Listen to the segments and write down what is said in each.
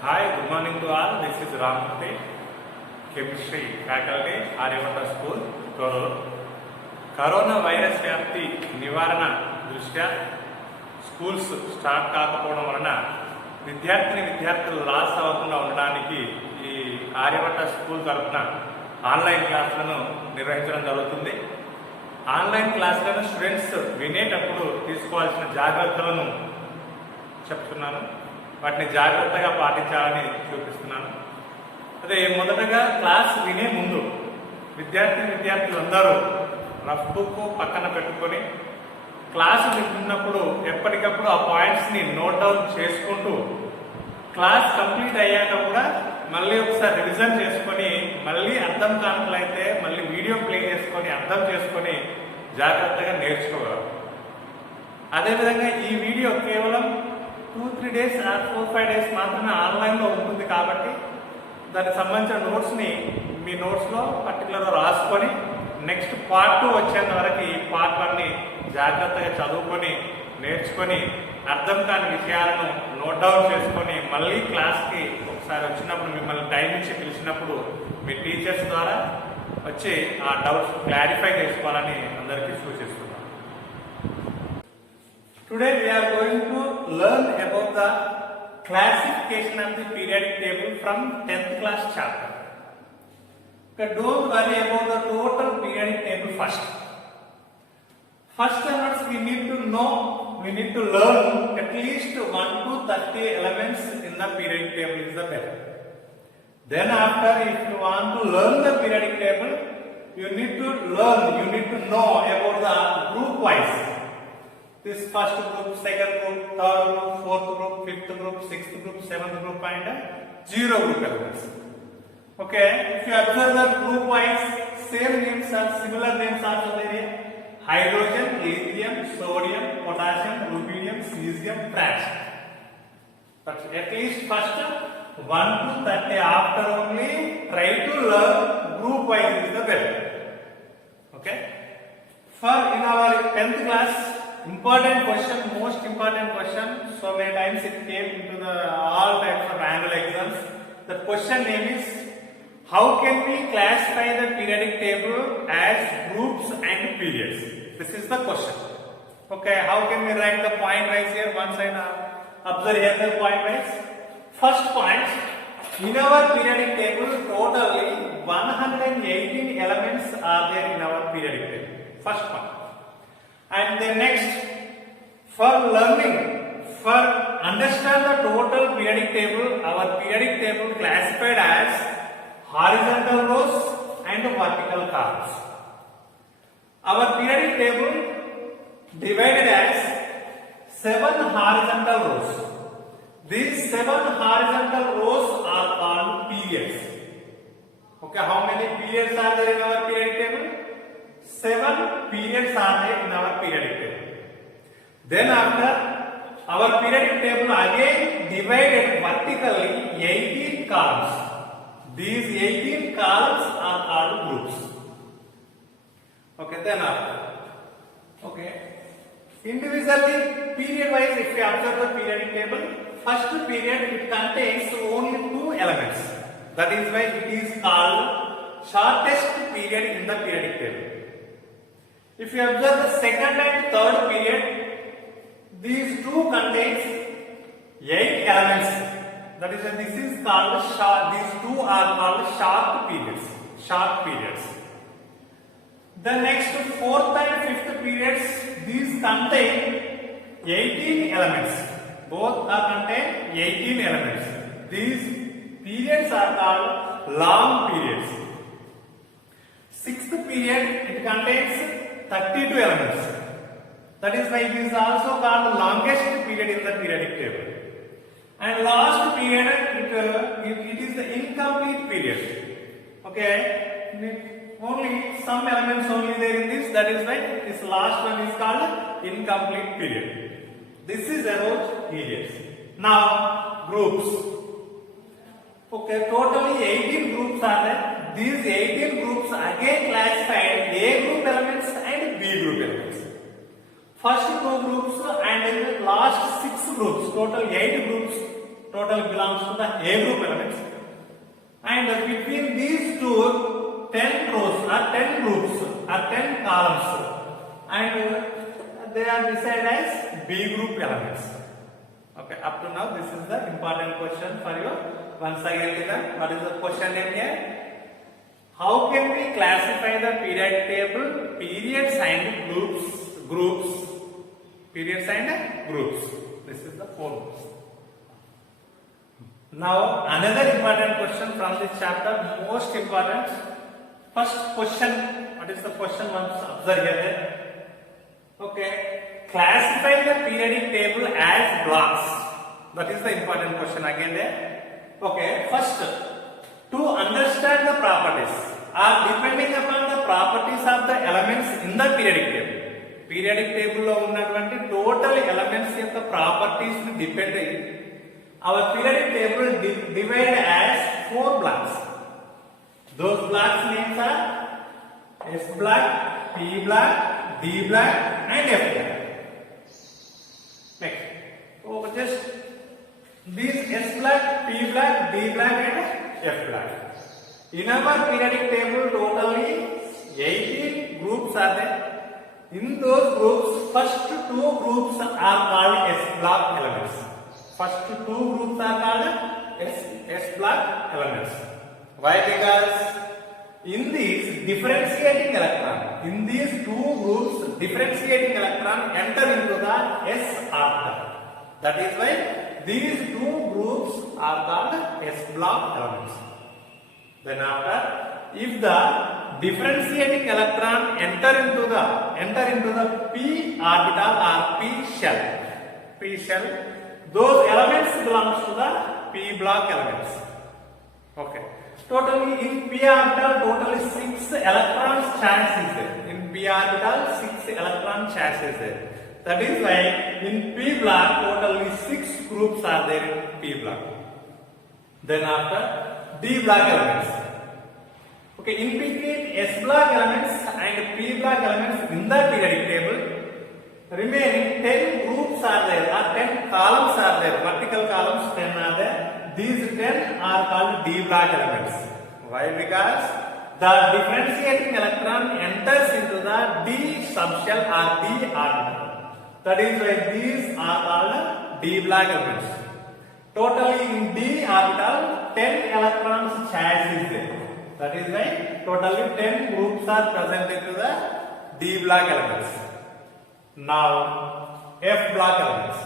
Hi, good morning to all. This is Ramurthy, Chemistry Faculty, Aryabhatta School, Torur. Corona virus వ్యాప్తి నివారణ దృష్ట్యా schools start కాకపోవడం వలన విద్యార్థులు లాస్ అవ్వకుండా ఉండడానికి ఈ ఆర్యభట్ట స్కూల్ తరఫున ఆన్లైన్ క్లాసులను నిర్వహించడం జరుగుతుంది. ఆన్లైన్ క్లాసులను స్టూడెంట్స్ వినేటప్పుడు తీసుకోవాల్సిన జాగ్రత్తలను చెప్తున్నాను. వాటిని జాగ్రత్తగా పాటించాలని చూపిస్తున్నాను. అదే మొదటగా క్లాస్ వినే ముందు విద్యార్థులందరూ రఫ్ బుక్ పక్కన పెట్టుకొని క్లాస్ వింటున్నప్పుడు ఎప్పటికప్పుడు ఆ పాయింట్స్ని నోట్ డౌన్ చేసుకుంటూ క్లాస్ కంప్లీట్ అయ్యాక కూడా మళ్ళీ ఒకసారి రివిజన్ చేసుకొని మళ్ళీ అర్థం కానట్లయితే మళ్ళీ వీడియో ప్లే చేసుకొని అర్థం చేసుకొని జాగ్రత్తగా నేర్చుకోగలరు. అదేవిధంగా ఈ వీడియో కేవలం 2-3 days 4-5 days మాత్రమే ఆన్లైన్లో ఉంటుంది కాబట్టి దానికి సంబంధించిన నోట్స్ని మీ నోట్స్లో పర్టికులర్గా రాసుకొని నెక్స్ట్ పార్ట్ 2 వచ్చేంత వరకు ఈ పార్ట్ 1ని జాగ్రత్తగా చదువుకొని నేర్చుకొని అర్థం కాని విషయాలను నోట్ డౌన్ చేసుకొని మళ్ళీ క్లాస్కి ఒకసారి వచ్చినప్పుడు మిమ్మల్ని టైం ఇచ్చి పిలిచినప్పుడు మీ టీచర్స్ ద్వారా వచ్చి ఆ డౌట్స్ క్లారిఫై చేసుకోవాలని అందరికీ సూచిస్తున్నాను. Today we are going to learn about the classification of the periodic table from 10th class chapter. Okay, don't worry about the total periodic table first. First we need to learn at least 1 to 30 elements in the periodic table is the better. Then after, if you want to learn the periodic table, you need to know about the group wise. This first group, second group, third group, fourth group, fifth group, sixth group, seventh group and zero group elements. Okay, if you observe the group wise, same names are similar names are there. Hydrogen, lithium, sodium, potassium, rubidium, cesium, fraction. But at least first 1 to 30 after only try to learn group wise is the better. Okay. For in our 10th class, important question, most important question, so many times it came into the all types of annual exams. The question name is, how can we classify the periodic table as groups and periods? This is the question. Okay, how can we write the point wise here? Once I observe here the point wise. First point, in our periodic table totally 118 elements are there in our periodic table. First point. And then next, for learning, for understand the total periodic table, our periodic table classified as horizontal rows and vertical columns. Our periodic table divided as 7 horizontal rows. These 7 horizontal rows are called periods. Okay, how many periods are there in our periodic table? 7 periods are there in our periodic table. Then after, our periodic table again divided vertically 18 columns. These 18 columns are called groups. Okay, then after. Okay. Individually, period wise, if we observe the periodic table, first period it contains only 2 elements. That is why it is called shortest period in the periodic table. If you observe the second and third period, these 2 contains 8 elements. That is why this is called short. These 2 are called short periods. Short periods. The next 4th and 5th periods, these contain 18 elements. Both are contain 18 elements. These periods are called long periods. 6th period, it contains 32 elements. That is why it is also called longest period in the periodic table. And last period, it is the incomplete period. Okay, only some elements only there in this. That is why this last one is called incomplete period. This is about periods. Now groups. Okay, totally 18 groups are there. These 18 groups again classified A group elements and B group elements. First 2 groups and last 6 groups, total 8 groups total belongs to the A group elements. And between these two, 10 rows or 10 groups or 10 columns, and they are decided as B group elements. Okay, up to now this is the important question for you. Once again, listen, what is the question in here? How can we classify the periodic table, periods and groups, periods and groups? This is the formula. Now another important question from this chapter, most important. First question, what is the question? Once observe here. Okay, classify the periodic table as blocks. That is the important question again there. Okay, first, to understand the properties or depending upon the properties of the elements in the periodic table. Periodic table lo unnatuvanti total elements yokka properties ni depending our periodic table divided as 4 blocks. Those blocks names are S block, P block, D block and F block. Next, so just these S block, P block, D block and F block. In our periodic table totally 18 groups are there. In those groups, first 2 groups are called S block elements. First 2 groups are called S block elements. Why? Because in these differentiating electron, in these 2 groups, differentiating electron enter into the S orbital. That is why these 2 groups are called S block elements. Then after, if the differentiating electron enter into the p orbital or p shell, those elements belongs to the p block elements. Okay. Totally in p orbital, totally 6 electrons chance is there. In p orbital, 6 electron chance is there. That is why in p block, totally 6 groups are there in p block. Then after, D block elements. Okay, in between S block elements and P block elements in the periodic table, remaining 10 groups are there, or 10 columns are there, vertical columns 10 are there. These 10 are called D block elements. Why? Because the differentiating electron enters into the D subshell or D orbital. That is why these are called D block elements. Totally in D orbital, 10 electrons charge is there. That is why totally 10 groups are present into the D block elements. Now F block elements.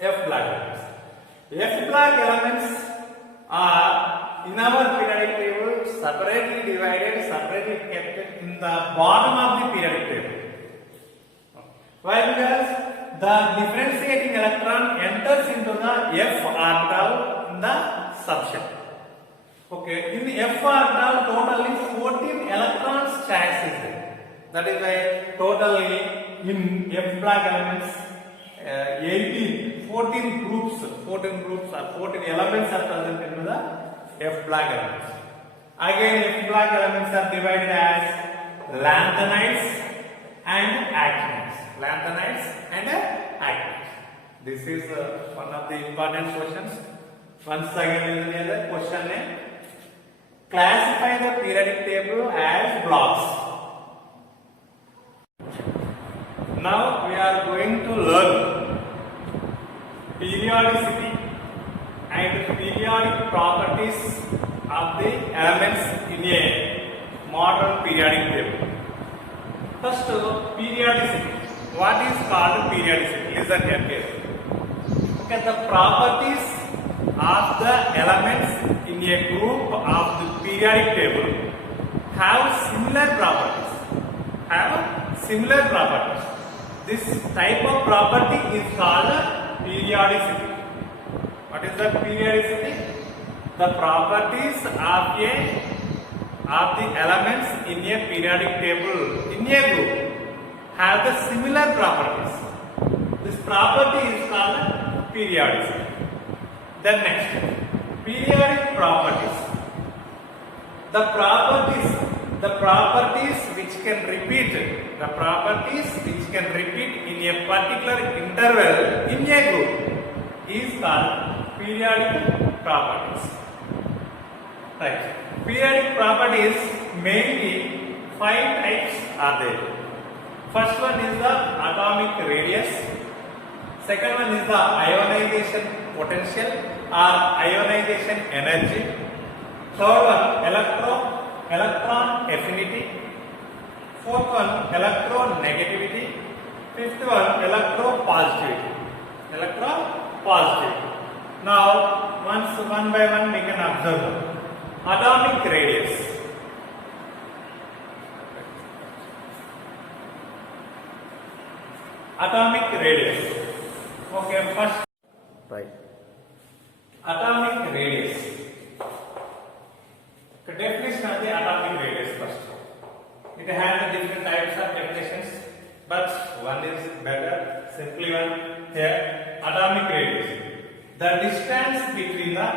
F block elements. F block elements are in our periodic table separately divided, separately kept in the bottom of the periodic table. Why? Because the differentiating electron enters into the F orbital in the subshell. Okay, in the F orbital totally 14 electrons charge is there. That is why totally in F block elements 14 groups or 14 elements are present in the F block elements. Again, F block elements are divided as lanthanides and actinides. Lanthanides and actinides. This is one of the important questions. Once again, the question is, classify the periodic table as blocks. Now we are going to learn periodicity and periodic properties of the elements in a modern periodic table. First, periodicity. What is called periodicity? Listen here. Okay, the properties of the elements in a group of the periodic table have similar properties. This type of property is called periodicity. What is the periodicity? The properties of the elements in a periodic table in a group have the similar properties. This property is called periodicity. Then next, periodic properties. The properties which can repeat in a particular interval in a group is called periodic properties. Right. Periodic properties, mainly 5 types are there. First one is the atomic radius. Second one is the ionization potential or ionization energy. Third one, electron affinity. Fourth one, electron negativity. Fifth one, electropositivity. Electropositivity. Now, one by one we can observe them. Atomic radius. Atomic radius. Okay, first. Right. Atomic radius. The definition of the atomic radius first. It has different types of definitions, but one is better, simply one here. Atomic radius. The distance between the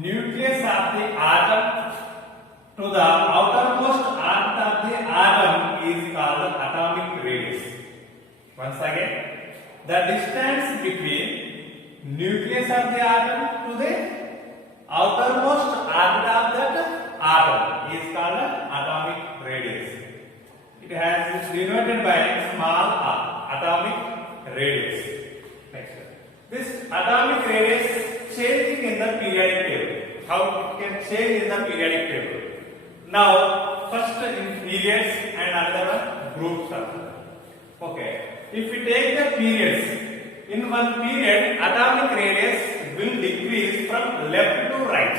nucleus of the atom to the outermost earth of the atom is called atomic radius. Once again, the distance between nucleus of the atom to the outermost earth of that atom is called atomic radius. It has denoted by small r, atomic radius. Next, this atomic radius changing in the periodic table. How it can change in the periodic table? Now, first in periods and another one groups are. Okay. If we take the periods, in one period, atomic radius will decrease from left to right.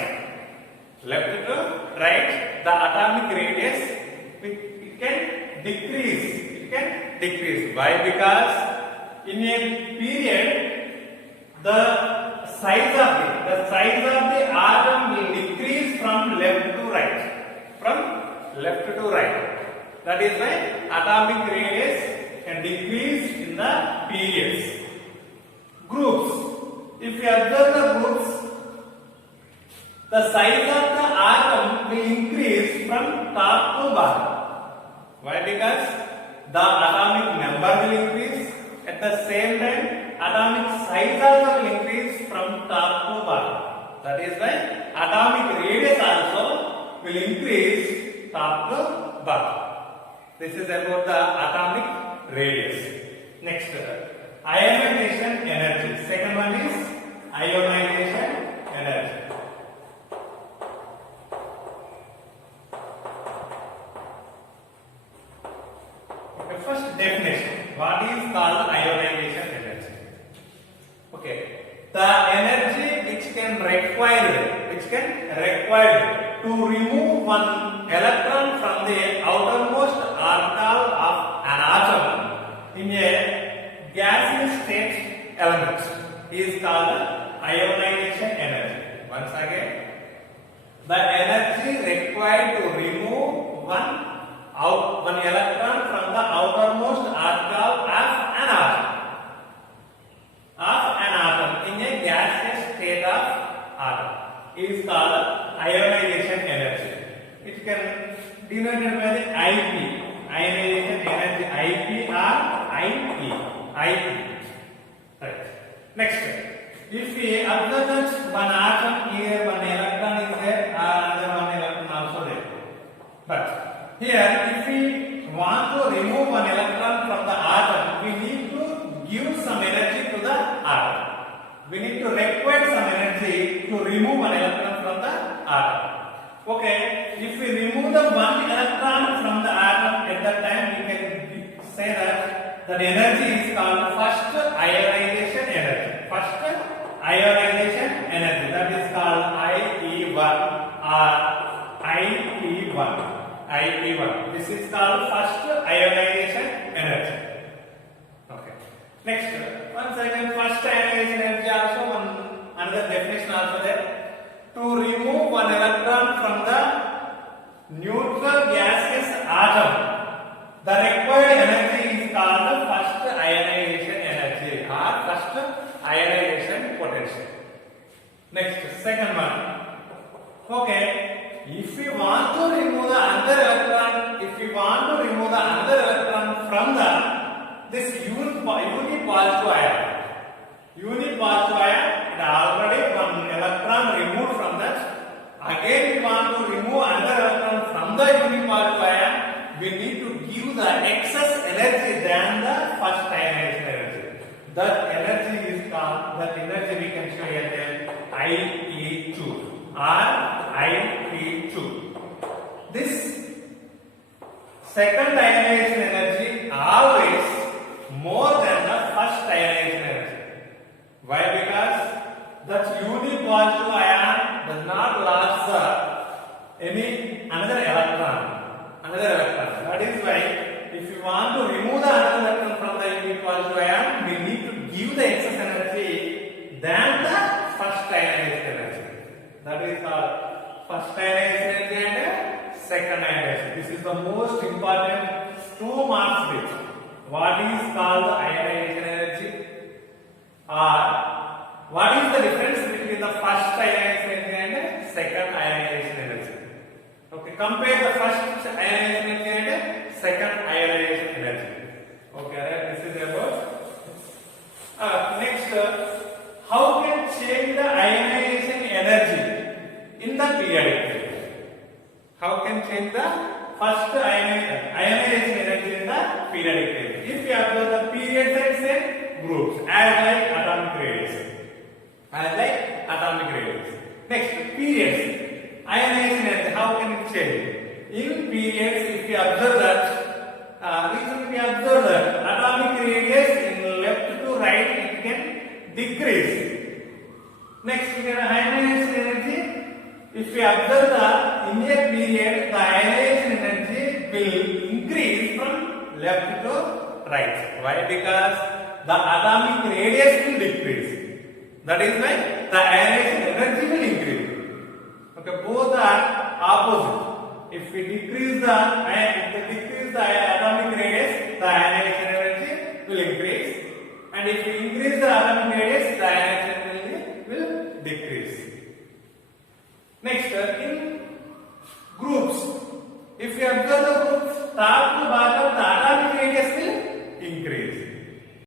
Left to right, the atomic radius it can decrease. It can decrease. Why? Because in a period, the size of the atom will decrease from left to right. From left to right. That is why atomic radius can decrease in the periods. Groups. If you observe the groups, the size of the atom will increase from top to bottom. Why? Because the atomic number will increase. At the same time, atomic size also will increase from top to bottom. That is why atomic radius also will increase top to bottom. This is about the atomic radius. Next, ionization energy. Second one is ionization energy. Okay, first definition. What is called ionization energy? Okay, the energy which can require to remove one electron from the outermost orbital of an atom in a gaseous state element is called ionization energy. Once again, the energy required to remove one electron from the outermost orbital of an atom in a gaseous state of atom is called ionization energy. It can denoted by the IP. Ionization energy IP or IP. Right. Next, if we observe that one atom here, one electron is there, another one electron also there. But here, if we want to remove one electron from the atom, we need to give some energy to the atom. We need to require some energy to remove one electron from the atom. Okay, if we remove the one electron from the atom at that time, we can say that the energy is called first ionization energy. First ionization energy, that is called IE1 or IP1. IP1. This is called first ionization energy. Okay. Next, once again, first ionization energy also another definition also there. To remove one electron from the neutral gaseous atom, the required energy is called first ionization energy or first ionization potential. Next, second one. Okay, if we want to remove the another electron, from this unipositive ion, it IE2 or IE2. This second ionization energy always more than the first ionization energy. Why? Because that unipositive ion does not lose any another electron. That is why if you want to remove the another electron from the unipositive ion, we need to give the excess energy than the first ionization energy. That is our first ionization energy and second ionization. This is the most important 2 marks bit. What is called ionization energy, or what is the difference between the first ionization energy and second ionization energy? Okay, compare the first ionization energy and second ionization energy. Okay, right? This is about. Next, how can change the ionization energy in the periodic table? How can change the first ionization energy in the periodic table? If you observe the periods and say groups as like atomic radius. Next, periods. Ionization energy, how can it change? In periods, if you observe that, atomic radius in left to right, it can decrease. Next, ionization energy. If we observe in a period, the ionization energy will increase from left to right. Why? Because the atomic radius will decrease. That is why the ionization energy will increase. Okay, both are opposite. If we decrease the atomic radius, the ionization energy will increase, and if we increase the atomic radius, the ionization energy will decrease. Next, in